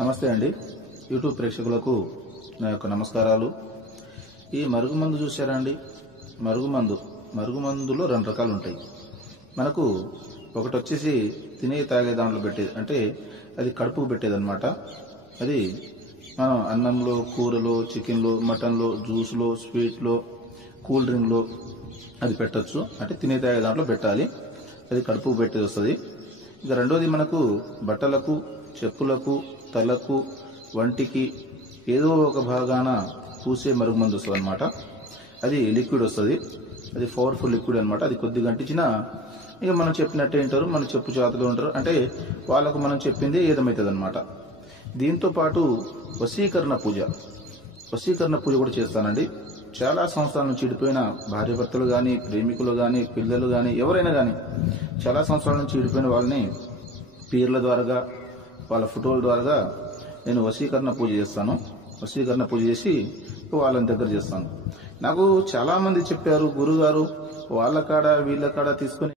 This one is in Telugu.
నమస్తే అండి. యూట్యూబ్ ప్రేక్షకులకు నా యొక్క నమస్కారాలు. ఈ మరుగుమందు చూసారా అండి? మరుగుమందులో రెండు రకాలు ఉంటాయి. మనకు ఒకటి వచ్చేసి తినే తాగే దాంట్లో పెట్టేది, అంటే అది కడుపుకు పెట్టేదన్నమాట. అది మనం అన్నంలో, కూరలో, చికెన్లో, మటన్లో, జ్యూస్లో, స్వీట్లో, కూల్ డ్రింక్లో అది పెట్టచ్చు. అంటే తినే తాగే దాంట్లో పెట్టాలి. అది కడుపుకు పెట్టేది వస్తుంది. ఇక రెండోది మనకు బట్టలకు, చెప్పులకు, తలకు, వంటికి ఏదో ఒక భాగాన పూసే మరుగుమందు వస్తుంది అనమాట. అది లిక్విడ్ వస్తుంది. అది పవర్ఫుల్ లిక్విడ్ అనమాట. అది కొద్దిగా అంటించినా ఇక మనం చెప్పినట్టే వింటారు, మన చెప్పు చేతలో ఉంటారు. అంటే వాళ్ళకు మనం చెప్పింది ఏదమవుతుంది అనమాట. దీంతో పాటు వశీకరణ పూజ కూడా చేస్తానండి. చాలా సంవత్సరాల నుంచి చెడిపోయిన భార్యాభర్తలు కానీ, ప్రేమికులు కానీ, పిల్లలు కానీ, ఎవరైనా కానీ చాలా సంవత్సరాల నుంచి చెడిపోయిన వాళ్ళని పీర్ల ద్వారా, వాళ్ళ ఫోటోల ద్వారా నేను వశీకరణ పూజ చేస్తాను. వశీకరణ పూజ చేసి వాళ్ళని దగ్గర చేస్తాను. నాకు చాలా మంది చెప్పారు, గురుగారు వాళ్ళ కాడ వీళ్ళ కాడ తీసుకుని